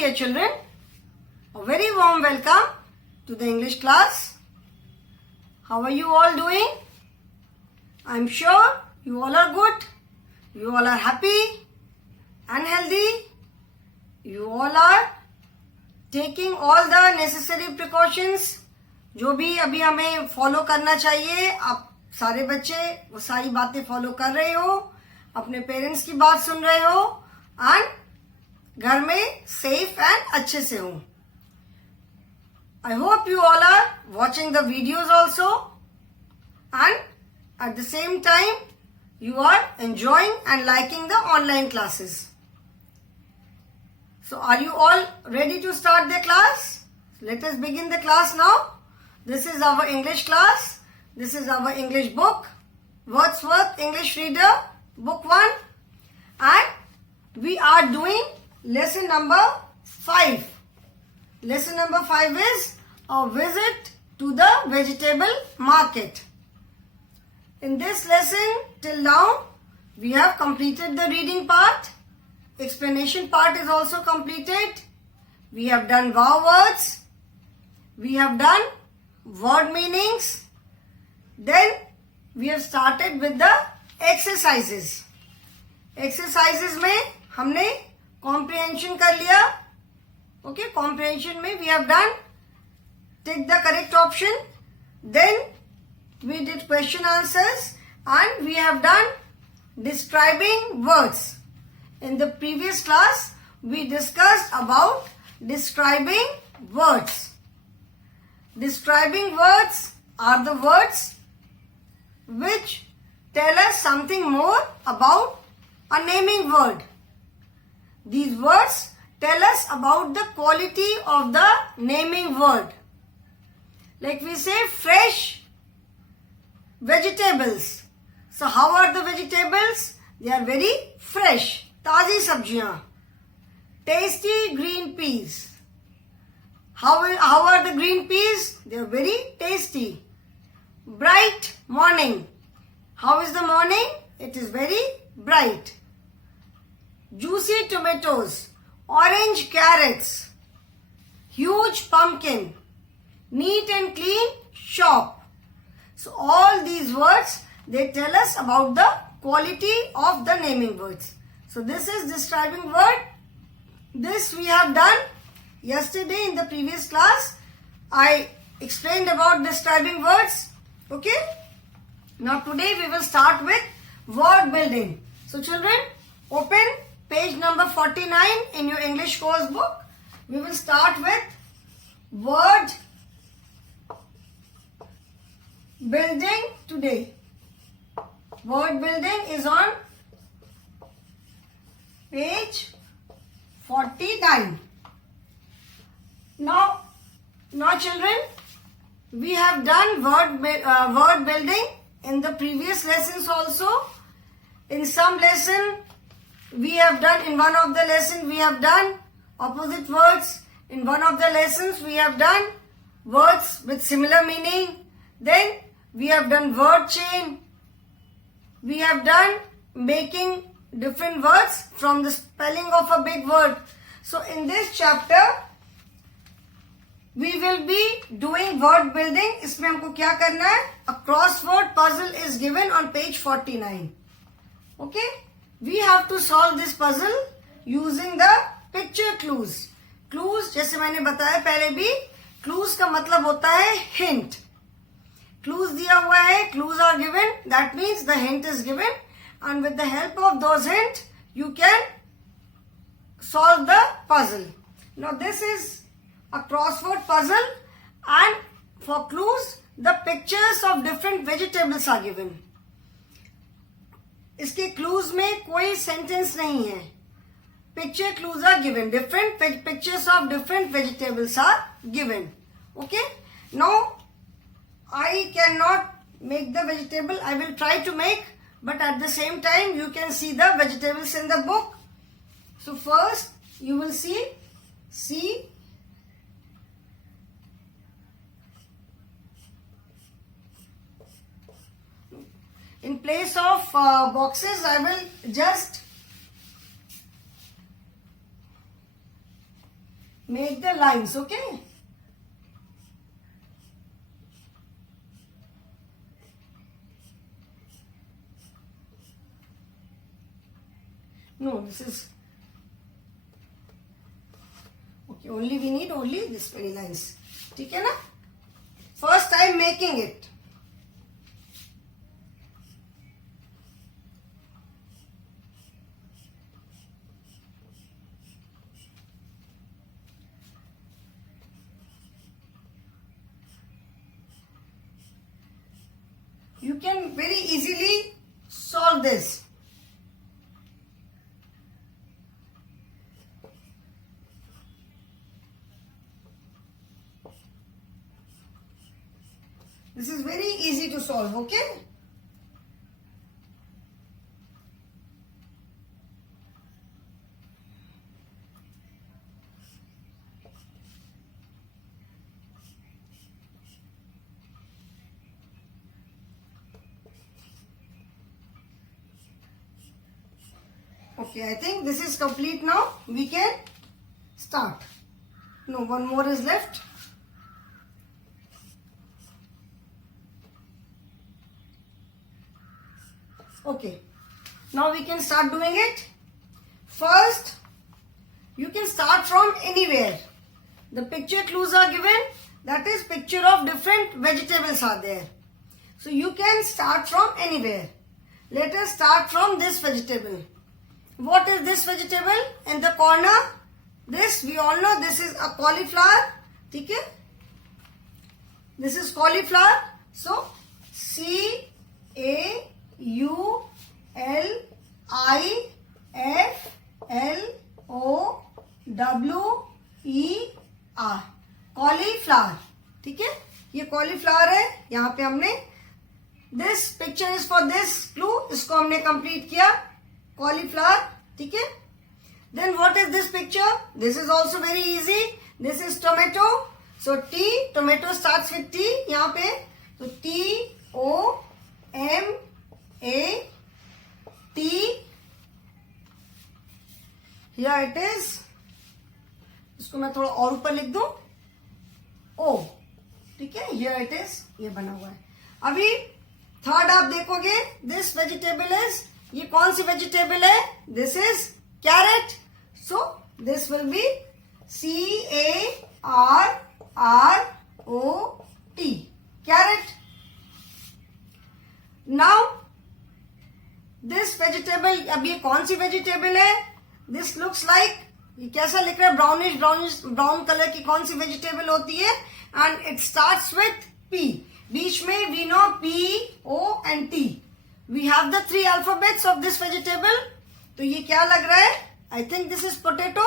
dear children, a very warm welcome to the English class. How are you all doing? I'm sure you all are good. You all are happy and healthy. You all are taking all the necessary precautions. जो भी अभी हमें फॉलो करना चाहिए, आप सारे बच्चे वो सारी बातें फॉलो कर रहे हो, अपने पेरेंट्स की बात सुन रहे हो एंड घर में सेफ एंड अच्छे से हो. I hope you all are watching the videos also and at the same time you are enjoying and liking the online classes. So are you all ready to start the class? Let us begin the class now. This is our English class. This is our English book, Wordsworth English Reader, Book 1. And we are doing lesson number 5. Lesson number 5 is a visit to the vegetable market. In this lesson, till now, we have completed the reading part. Explanation part is also completed. We have done wow words. We have done word meanings. Then we have started with the exercises. Exercises में हमने comprehension कर लिया. Okay, comprehension में we have done take the correct option. Then we did question answers and we have done describing words. In the previous class, we discussed about describing words. Describing words are the words which tell us something more about a naming word. These words tell us about the quality of the naming word. Like we say fresh vegetables. So how are the vegetables? They are very fresh. ताज़ी सब्जियां. Tasty green peas. How are the green peas? They are very tasty. Bright morning. How is the morning? It is very bright. Juicy tomatoes. Orange carrots. Huge pumpkin. Neat and clean shop. So all these words, they tell us about the quality of the naming words. So this is describing word. This we have done yesterday in the previous class. I explained about describing words. Okay. Now today we will start with word building. So children, open page number 49 in your English course book. We will start with word building today. Word building is on page 49. Now children, we have done word building in the previous lessons also. In some lesson we have done, in one of the lesson we have done opposite words. In one of the lessons we have done words with similar meaning. Then we have done word chain. We have done making different words from the spelling of a big word. So in this chapter we will be doing word building. इसमें हमको क्या करना है? A crossword puzzle is given on page 49. Okay? We have to solve this puzzle using the picture clues. Clues जैसे मैंने बताया पहले भी, clues का मतलब होता है hint. Clues दिया हुआ है, clues are given, that means the hint is given, and with the help of those hints you can solve the puzzle. Now this is a crossword puzzle and for clues the pictures of different vegetables are given. इसके clues में कोई sentence नहीं है. Picture clues are given. Different pictures of different vegetables are given. Okay. Now I cannot make the vegetable. I will try to make, but at the same time you can see the vegetables in the book. So first you will see in place of boxes I will just make the lines, okay? No, this is okay. Only we need only this many lines. ठीक है ना? First time making it. You can very easily solve this. This is very easy to solve, okay? Okay, I think this is complete now. We can start. No, one more is left. Okay, now we can start doing it. First, you can start from anywhere. The picture clues are given. That is, picture of different vegetables are there. So you can start from anywhere. Let us start from this vegetable. What is this vegetable in the corner? This, we all know this is a cauliflower. Okay? This is cauliflower. So, CAULIFLOWER. Cauliflower. ठीक है, ये cauliflower है. यहाँ पे हमने this picture is for this clue, इसको हमने complete किया. कॉलीफ्लावर. ठीक है. Then what is this picture? This is also very easy. This is tomato. So T, tomato starts with T यहाँ पे. तो TOMAT. Here it is. इसको मैं थोड़ा और ऊपर लिख दूं. ओ. ठीक है, हियर इट इज. ये बना हुआ है. अभी थर्ड आप देखोगे, दिस वेजिटेबल इज, ये कौन सी वेजिटेबल है? This is carrot. So this will be CARROT. Carrot. Now this vegetable, अब ये कौन सी वेजिटेबल है? दिस लुक्स लाइक, ये कैसा लिख रहा है? ब्राउनिश ब्राउन कलर की कौन सी वेजिटेबल होती है? And it starts with P. बीच में we know PONT. We have the 3 alphabets of this vegetable. तो ये क्या लग रहा है? I think this is potato.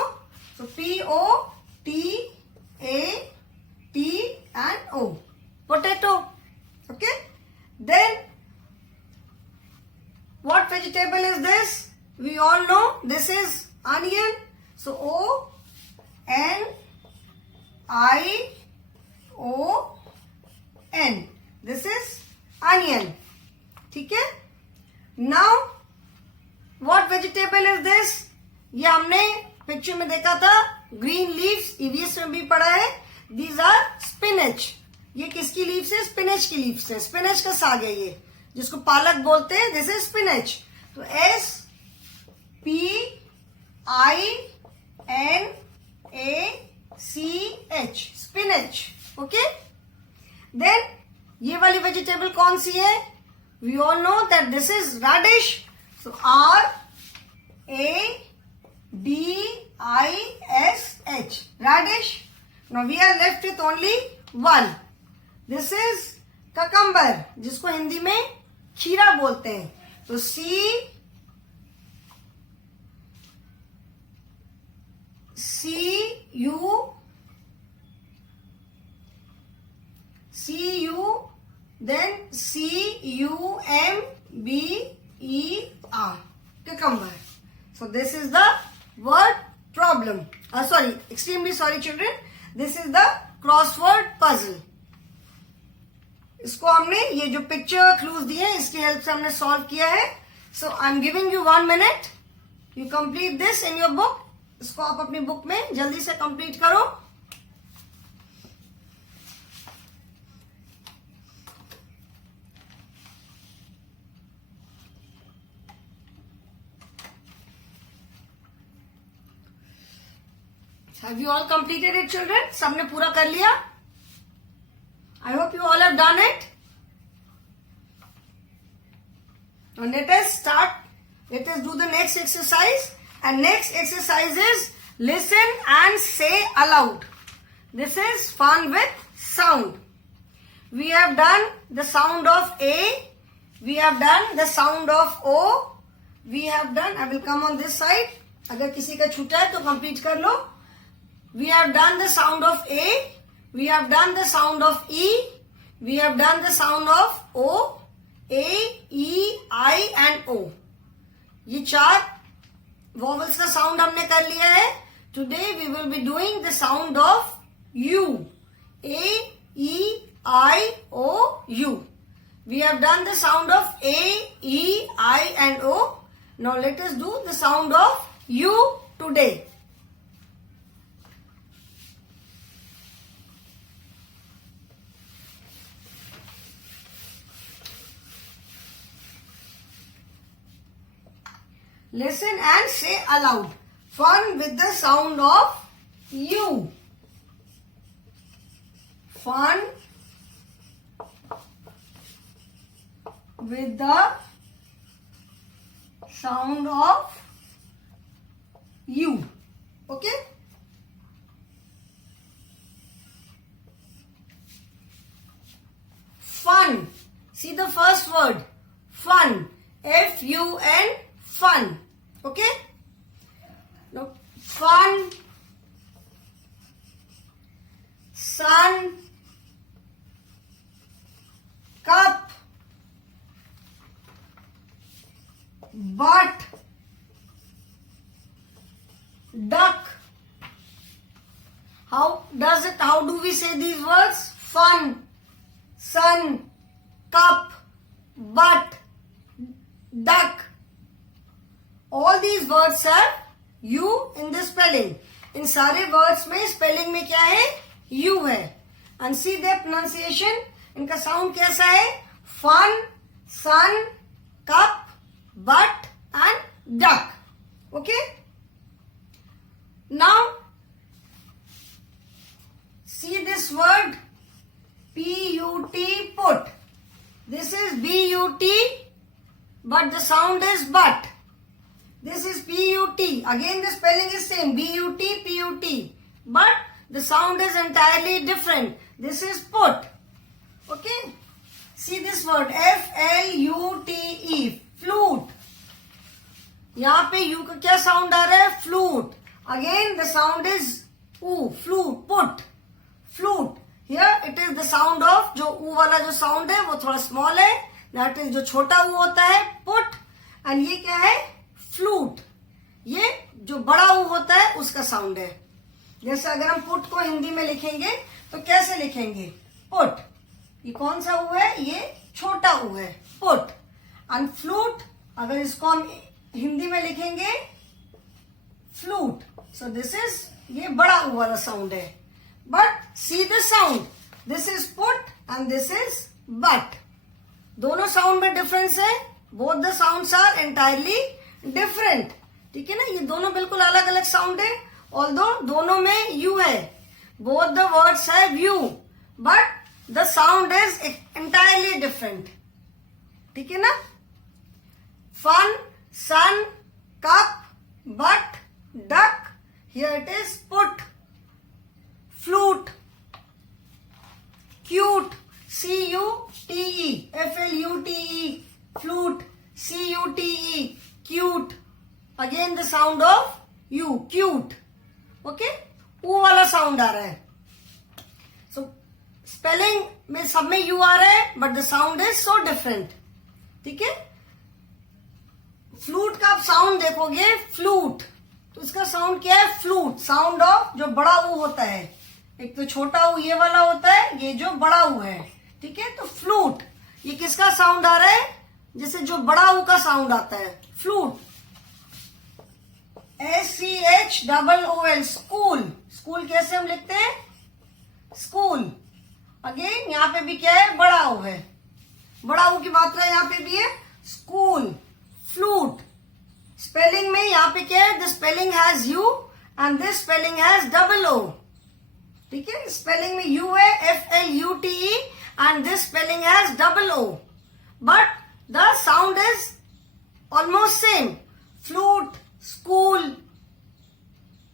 So POTAT and O. Potato. Okay. Then what vegetable is this? We all know this is onion. So ONION. This is onion. ठीक है. Now what vegetable is this? ये हमने पिक्चर में देखा था. Green leaves, EVS में भी पढ़ा है. These are spinach. ये किसकी लीव्स है? स्पिनच की लीव्स है. स्पिनच का साग है ये, जिसको पालक बोलते हैं. This is spinach. तो SPINACH. स्पिनच. ओके. देन ये वाली वेजिटेबल कौन सी है? We all know that this is radish. So RADISH. radish. Now we are left with only one. This is cucumber, जिसको हिंदी में खीरा बोलते हैं. तो CU, then CUMBER. cucumber. So this is the word problem. Extremely sorry children. This is the crossword puzzle. इसको हमने ये जो पिक्चर क्लूज दिए इसकी हेल्प से हमने सॉल्व किया है. So I am giving you 1 minute. You complete this in your book. इसको आप अपनी बुक में जल्दी से कंप्लीट करो। Have you all completed it, children? सबने पूरा कर लिया? I hope you all have done it. Now let us start. Let us do the next exercise. And next exercise is listen and say aloud. This is fun with sound. We have done the sound of A. We have done the sound of O. We have done, I will come on this side. अगर किसी का छूटा है तो complete कर लो. We have done the sound of A. We have done the sound of E. We have done the sound of O, A, E, I and O. ये 4 vowels का sound हमने कर लिया है. Today we will be doing the sound of U. A, E, I, O, U. We have done the sound of A, E, I and O. Now let us do the sound of U today. Listen and say aloud. Fun with the sound of U. Fun with the sound of U. Okay? Fun. See the first word. Fun. F-U-N. Fun. Okay? Now, fun, sun, cup, but, duck. How do we say these words? Fun, sun, cup, but, duck. All these words have U in the spelling. इन सारे words में spelling में क्या है? U है. And see their pronunciation. इनका sound कैसा है? Fun, sun, cup, but and duck. Okay? Now, see this word P-U-T, put. This is B-U-T, but the sound is but. This is P-U-T. Again the spelling is same. B-U-T, P-U-T. But the sound is entirely different. This is put. Okay? See this word. F-L-U-T-E. Flute. यहाँ पे U का क्या sound आ रहा है? Flute. Again the sound is U. Flute. Put. Flute. Here it is the sound of, जो U वाला जो sound है वो थोड़ा small है. That is जो छोटा U होता है. Put. And ये क्या है? फ्लूट. ये जो बड़ा ऊ होता है उसका साउंड है. जैसे अगर हम पुट को हिंदी में लिखेंगे तो कैसे लिखेंगे? पुट. ये कौन सा ऊ है? ये छोटा ऊ है. पुट. एंड फ्लूट अगर इसको हम हिंदी में लिखेंगे फ्लूट. सो दिस इज, ये बड़ा ऊ वाला साउंड है. But see the sound. This is put and this is but. दोनों साउंड में डिफरेंस है. Both the sounds are entirely different. ठीक है ना? ये दोनों बिल्कुल अलग अलग साउंड है. ऑल्दो दोनों में यू है. Both the words have U but the sound is entirely different. ठीक है ना? Fun, sun, cup, but, duck. Here it is put. Flute. Cute. C-U-T-E. F-L-U-T-E. Flute. C-U-T-E. Cute. Again the sound of U. Cute. Okay? U वाला sound आ रहा है. So spelling में सब में U आ रहा है but the sound is so different. ठीक है? फ्लूट का आप साउंड देखोगे फ्लूट तो इसका साउंड क्या है? फ्लूट. साउंड ऑफ जो बड़ा ऊ होता है. एक तो छोटा ऊ ये वाला होता है, ये जो बड़ा ऊ है. ठीक है? तो फ्लूट ये किसका साउंड आ रहा है? जैसे जो बड़ा ऊ का साउंड आता है. फ्लूट. SCHOOL, school. स्कूल कैसे हम लिखते हैं? स्कूल. अगेन यहाँ पे भी क्या है? बड़ा ओ है. बड़ा ओ की मात्रा यहाँ पे भी है स्कूल. फ्लूट. स्पेलिंग में यहाँ पे क्या है? The spelling has U and this spelling has double O. ठीक है, स्पेलिंग में यू है FLUTE and this spelling has double O, but the sound is almost same. Flute, school.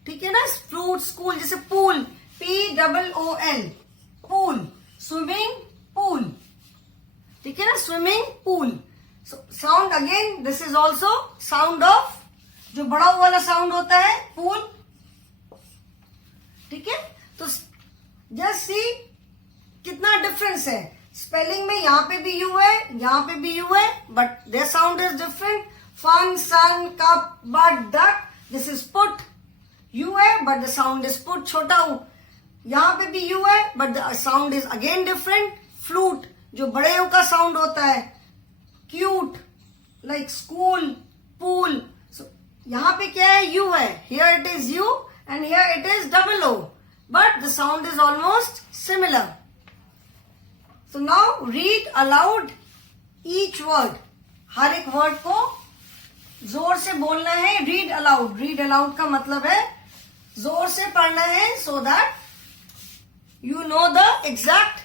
ठीक है ना? Flute, school. जैसे pool, POOL, pool. Swimming pool. ठीक है ना? Swimming pool. Sound again this is also sound of जो बड़ा वाला साउंड होता है पूल. ठीक है, तो जस्ट सी कितना डिफरेंस है. स्पेलिंग में यहाँ पे भी यू है, यहाँ पे भी यू है, but there sound is different. Fun, sun, cup, but, duck. This is put. U है but the sound is put, छोटा ऊ. यहाँ पे भी यू है but the sound is again different. Flute जो बड़े यू का साउंड होता है. Cute, like school, pool. यहाँ पे क्या है? यू है. Here it is U and here it is double O, but the sound is almost similar. So now read aloud each word. हर एक वर्ड को जोर से बोलना है. Read aloud. रीड अलाउड का मतलब है जोर से पढ़ना है, so that you know the exact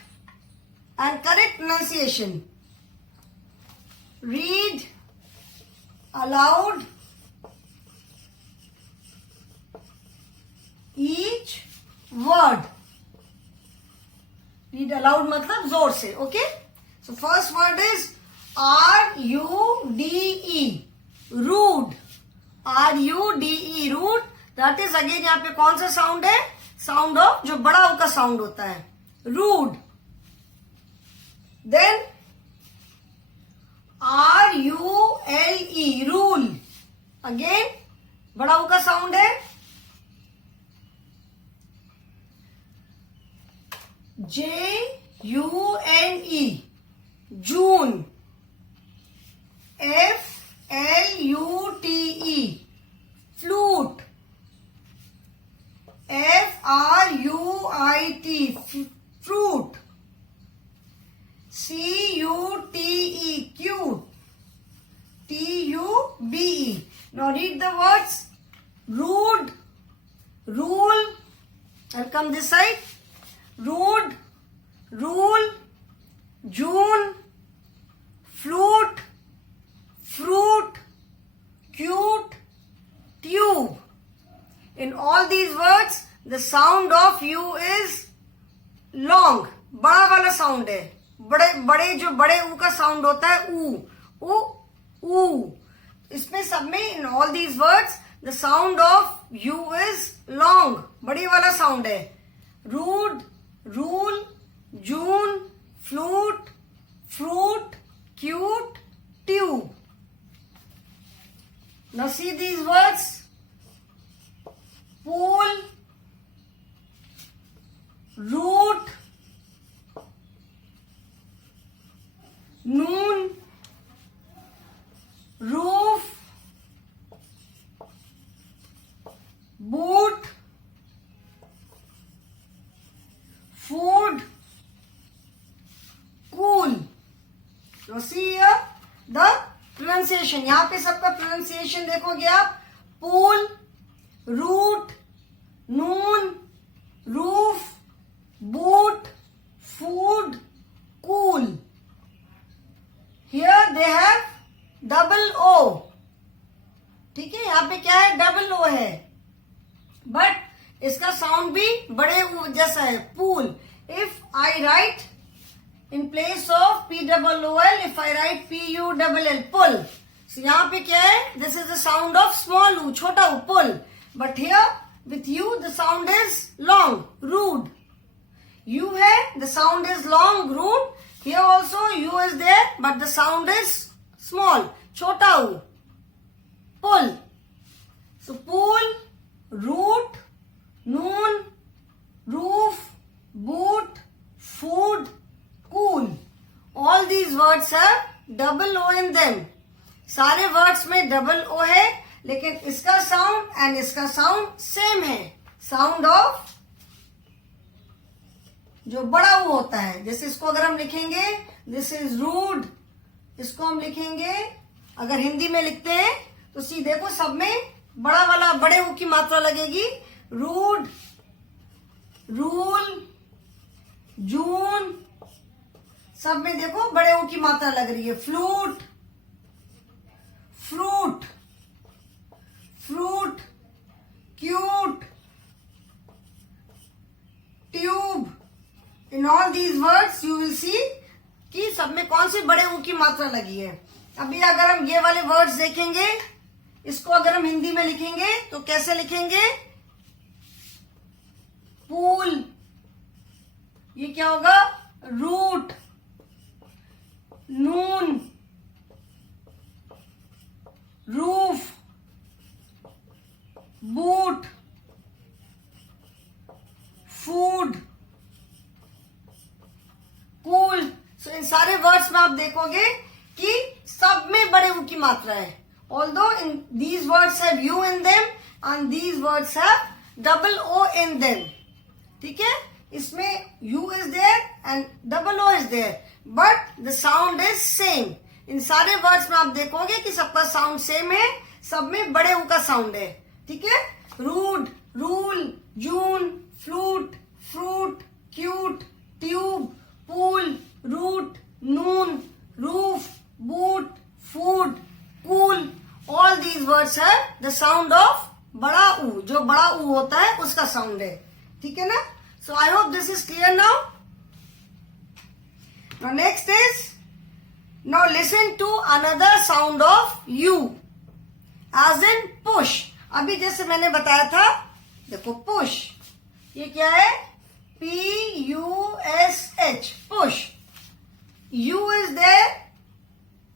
and correct pronunciation. Read aloud each word. Read aloud मतलब जोर से. Okay, so first word is RUDE, rude. RUDE, rude. That is again यहाँ पे कौन सा साउंड है? साउंड ऑफ जो बड़ा ओ का साउंड होता है, rude. Then RULE, rule. Again बड़ा ओ का साउंड है. JUNE, June. FLUTE, flute. FRUIT, fruit. CUTE, cute. TUBE. Now read the words. Rude, rule. I'll come this side. Rude, rule, June, flute, fruit, cute, tube. In all these words, the sound of U is long. बड़ा वाला sound है. बड़े जो बड़े ऊ का साउंड होता है ऊ, ऊ, ऊ. इसमें सब में in all these words the sound of U is long. बड़ी वाला साउंड है. Rude, rule, June, flute, fruit, cute, tube. Now see these words. Pool, root, noon, roof, boot, food, cool. So see here the pronunciation. यहाँ पे सबका pronunciation देखोगे आप. Pool, root, noon, roof, boot, food, cool. Here they have double O. ठीक है, यहाँ पे क्या है? डबल ओ है, बट इसका साउंड भी बड़े ओ जैसा है. Pool. If I write in place of POOL, if I write PULL, pull. So यहाँ पे क्या है? This is the sound of small ऊ, छोटा ऊ, पुल. But here with you the sound is long, rude. U है, the sound is long, rude. Here also U is there, but the sound is small, छोटा ऊ, pull. So pool, root, noon, roof, boot, food, cool. All these words have double O in them. सारे वर्ड्स में double O है. लेकिन इसका sound and इसका sound same है. Sound of जो बड़ा ऊ होता है, जैसे इसको अगर हम लिखेंगे दिस इज रूड, इसको हम लिखेंगे अगर हिंदी में लिखते हैं तो सी देखो सब में बड़ा वाला बड़े ऊ की मात्रा लगेगी. रूड, रूल, जून, सब में देखो बड़े ऊ की मात्रा लग रही है. Flute, fruit, fruit, cute, tube. In all these words you will see कि सब में कौन से बड़े ऊ की मात्रा लगी है. अभी अगर हम ये वाले वर्ड्स देखेंगे, इसको अगर हम हिंदी में लिखेंगे तो कैसे लिखेंगे? पूल, ये क्या होगा? Root, noon, roof, boot, food, cool. सो इन सारे वर्ड्स में आप देखोगे कि सब में बड़े ऊ की मात्रा है. Although in these words have u in them and these words have double o in them. ठीक है, इसमें u is there and double o is there, but the sound is same. इन सारे वर्ड्स में आप देखोगे कि सबका साउंड सेम है, सब में बड़े ऊ का साउंड है. ठीक है, rude, rule, June, flute, fruit, cute, tube, pool, root, noon, roof, boot, food, cool. All these words है द साउंड ऑफ बड़ा ऊ, जो बड़ा ऊ होता है उसका साउंड है. ठीक है ना? So I hope this is clear now. Now next is, now listen to another sound of U as in push. अभी जैसे मैंने बताया था, देखो पुश, ये क्या है? PUSH, push. U is there,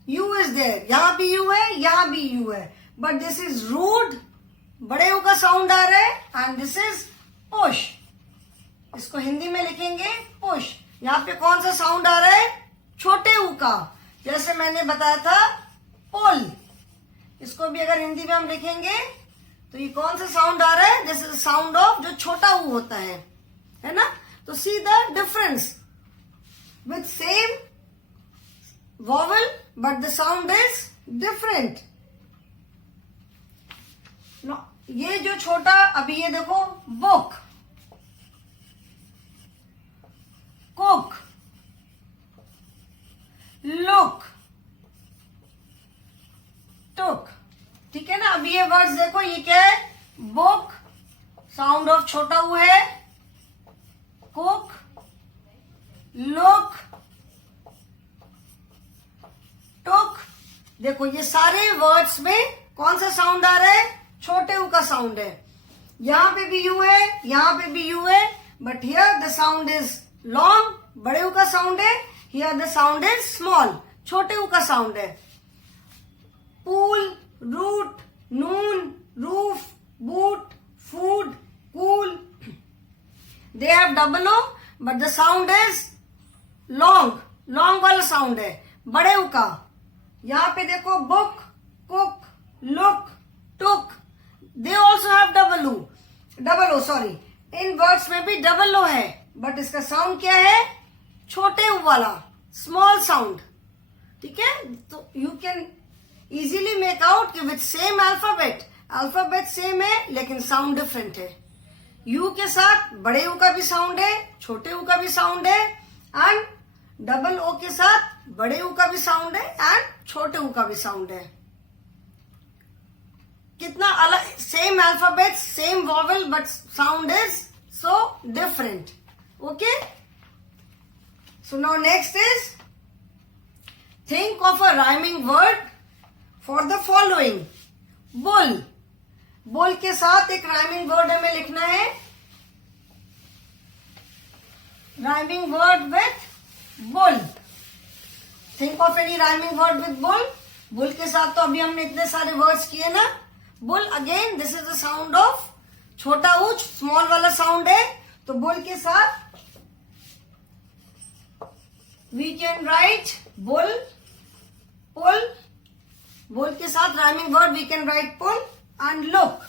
U is there, यहां भी यू है, यहां भी यू है, बट दिस इज रूड, बड़े ऊ का साउंड आ रहा है, एंड दिस इज पुश. इसको हिंदी में लिखेंगे पुश. यहां पे कौन सा साउंड आ रहा है? छोटे ऊ का. जैसे मैंने बताया था पुल, इसको भी अगर हिंदी में हम लिखेंगे तो ये कौन सा साउंड आ रहा है? दिस इज साउंड ऑफ जो छोटा ऊ होता है ना? तो see the difference, with same vowel but the sound is different. no, ये जो छोटा, अभी ये देखो book, cook, look, took. ठीक है ना? अभी ये वर्ड्स देखो, ये क्या है? बुक, साउंड ऑफ छोटा ऊ है. कुक, लुक, टुक. देखो ये सारे वर्ड्स में कौन सा साउंड आ रहा है? छोटे ऊ का साउंड है. यहां पे भी यू है, यहां पे भी यू है, but here the sound is long, बड़े ऊ का साउंड है. Here the sound is small, छोटे ऊ का साउंड है. Pool, root, noon, roof, boot, food, cool, they have double O, but the sound is long, long वाला साउंड है बड़े ऊ का. यहां पे देखो book, cook, look, took, they also have double O, double O sorry. इन वर्ड्स में भी डबल ओ है, बट इसका साउंड क्या है? छोटे ऊ वाला, स्मॉल साउंड. ठीक है, तो you can easily make out कि with same alphabet, alphabet same है लेकिन साउंड डिफरेंट है. यू के साथ बड़े ऊ का भी साउंड है, छोटे ऊ का भी साउंड है, एंड डबल ओ के साथ बड़े ऊ का भी साउंड है एंड छोटे ऊ का भी साउंड है. कितना अलग, same alphabet, same vowel, but sound is so different. Okay, so now next is, think of a rhyming word for the following. Bull, bull के साथ एक राइमिंग वर्ड हमें लिखना है. Rhyming word with bull. Think of any rhyming word with bull. Bull के साथ तो अभी हमने इतने सारे वर्ड्स किए ना. Bull, again this is the sound of छोटा ऊ, स्मॉल वाला साउंड है. तो बुल के साथ we can write bull, pull. Bull के साथ rhyming word we can write pull, and look.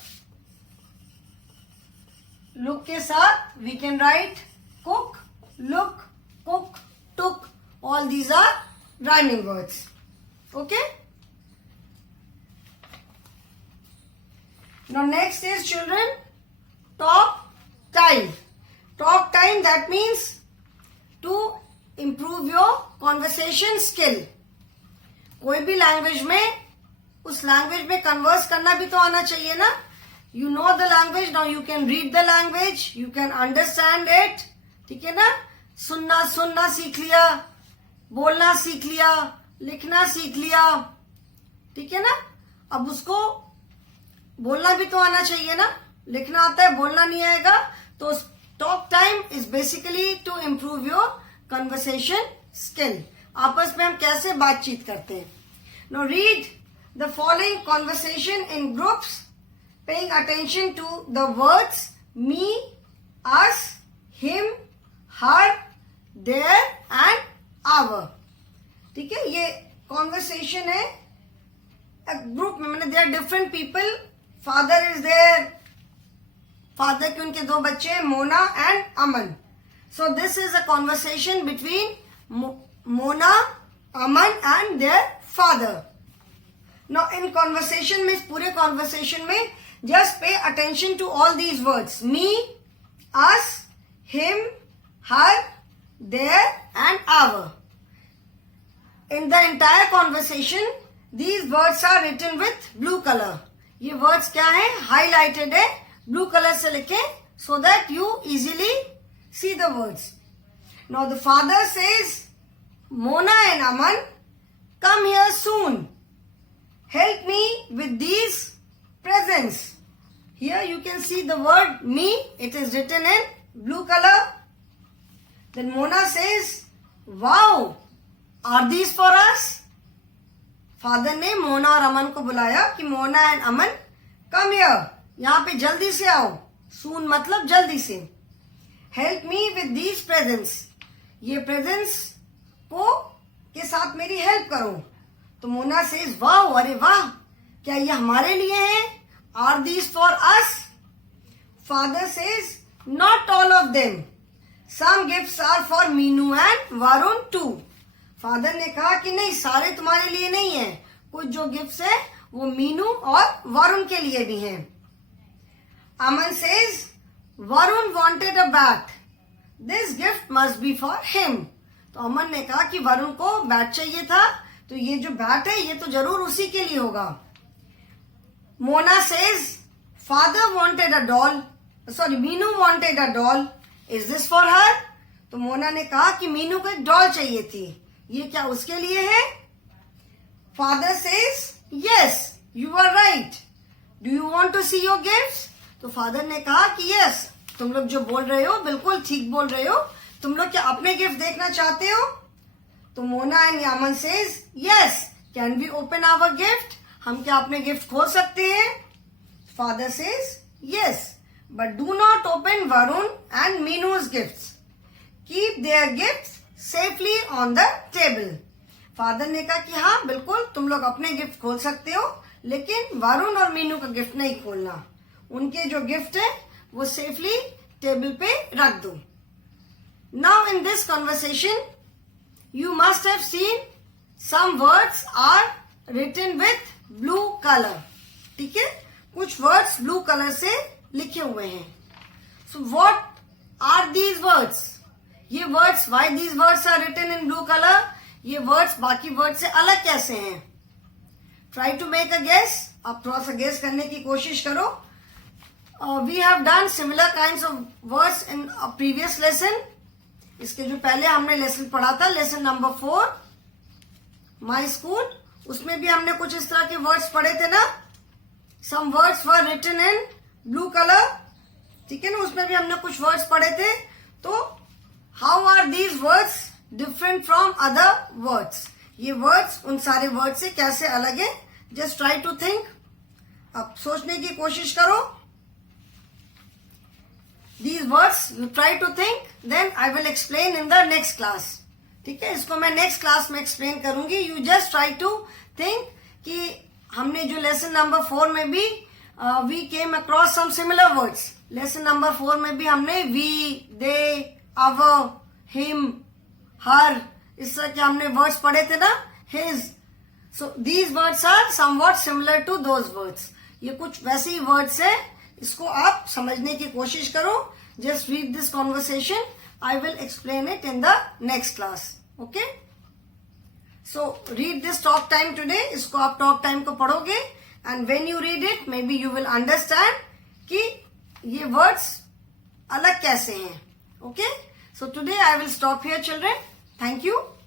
Look के साथ we can write cook, look, cook, took. All these are rhyming words. Okay? Now next is children, talk time. Talk time, that means to improve your conversation skill. कोई भी लैंग्वेज में उस लैंग्वेज में कन्वर्स करना भी तो आना चाहिए ना. You know the language, now you can read the language, you can understand it. ठीक है ना. सुनना सीख लिया, बोलना सीख लिया, लिखना सीख लिया. ठीक है ना. अब उसको बोलना भी तो आना चाहिए ना. लिखना आता है, बोलना नहीं आएगा. तो talk time is basically to improve your conversation skill. आपस में हम कैसे बातचीत करते हैं. Now read the following conversation in groups, paying attention to the words me, us, him, her, their and our. ठीक है. ये कॉन्वर्सेशन है ग्रुप में. मैंने there different people. Father is there. Father के उनके 2 बच्चे हैं, Mona and Aman. So this is a conversation between Mona, Aman and their father. Now in conversation में, इस पूरे कॉन्वर्सेशन में just pay attention to all these words, me, us, him, her, their and our. In the entire conversation, these words are written with blue color. ये words क्या है? Highlighted है, blue color से लिखे, so that you easily see the words. Now the father says, Mona and Aman, come here soon. Help me with these presents. Here you can see the word me. It is written in blue color. Then Mona says, wow, are these for us? Father ने मोना और अमन को बुलाया कि Mona and Aman come here, यहाँ पे जल्दी से आओ. सून मतलब जल्दी से. Help me with these presents, ये प्रेजेंट्स को के साथ मेरी हेल्प करो. तो मोना सेज, वाह, अरे वाह, क्या ये हमारे लिए हैं? Are these for us? Father says, not all of them. Some gifts are for Meenu and Varun too. Father ने कहा कि नहीं, सारे तुम्हारे लिए नहीं है. कुछ जो गिफ्ट्स है वो मीनू और वरुण के लिए भी हैं. Aman says, Varun wanted a bat. This gift must be for him. तो अमन ने कहा कि वरुण को बैट चाहिए था, तो ये जो बैट है ये तो जरूर उसी के लिए होगा. Mona says, father wanted a doll. Sorry, Meenu wanted a doll. Is this for her? तो मोना ने कहा कि मीनू को एक डॉल चाहिए थी, ये क्या उसके लिए है? Father says, yes, you are right. Do you want to see your gifts? तो फादर ने कहा कि यस, तुम लोग जो बोल रहे हो बिल्कुल ठीक बोल रहे हो. तुम लोग क्या अपने गिफ्ट देखना चाहते हो? तो Mona and Aman says, yes, can we open our gift? हम क्या अपने गिफ्ट खोल सकते हैं? Father says, yes, but do not open Varun and Meenu's gifts. Keep their gifts safely on the table. Father ने कहा कि हाँ बिल्कुल तुम लोग अपने गिफ्ट खोल सकते हो, लेकिन वरुण और मीनू का गिफ्ट नहीं खोलना. उनके जो गिफ्ट है वो सेफली टेबल पे रख दो. Now in this conversation you must have seen some words are written with blue colour. ठीक है. कुछ वर्ड्स ब्लू कलर से लिखे हुए हैं. So what are these words? ये words, why these words are written in blue colour? ये words बाकी वर्ड से अलग कैसे हैं? Try to make a guess. आप थोड़ा सा गेस करने की कोशिश करो. We have done similar kinds of words in a previous lesson. इसके जो पहले हमने लेसन पढ़ा था, लेसन नंबर 4 माई स्कूल, उसमें भी हमने कुछ इस तरह के वर्ड्स पढ़े थे ना. Some words were written in blue colour. ठीक है ना. उसमें भी हमने कुछ वर्ड्स पढ़े थे. तो how are these words different from other words? ये वर्ड्स उन सारे वर्ड से कैसे अलग है? Just try to think. अब सोचने की कोशिश करो. These words you try to think, then I will explain in the next class. ठीक है. इसको मैं नेक्स्ट क्लास में एक्सप्लेन करूंगी. You just try to think कि हमने जो लेसन नंबर 4 में भी we came across some similar words. Lesson number 4 में भी हमने we, they, our, him, her, इस तरह के हमने words पढ़े थे ना, his. So these words are somewhat similar to those words. ये कुछ वैसे ही words है, इसको आप समझने की कोशिश करो. Just read this conversation. I will explain it in the next class. Okay? So read this talk time today. इसको आप talk time को पढ़ोगे. And when you read it, maybe you will understand कि ये words अलग कैसे हैं. Okay? So today I will stop here, children. Thank you.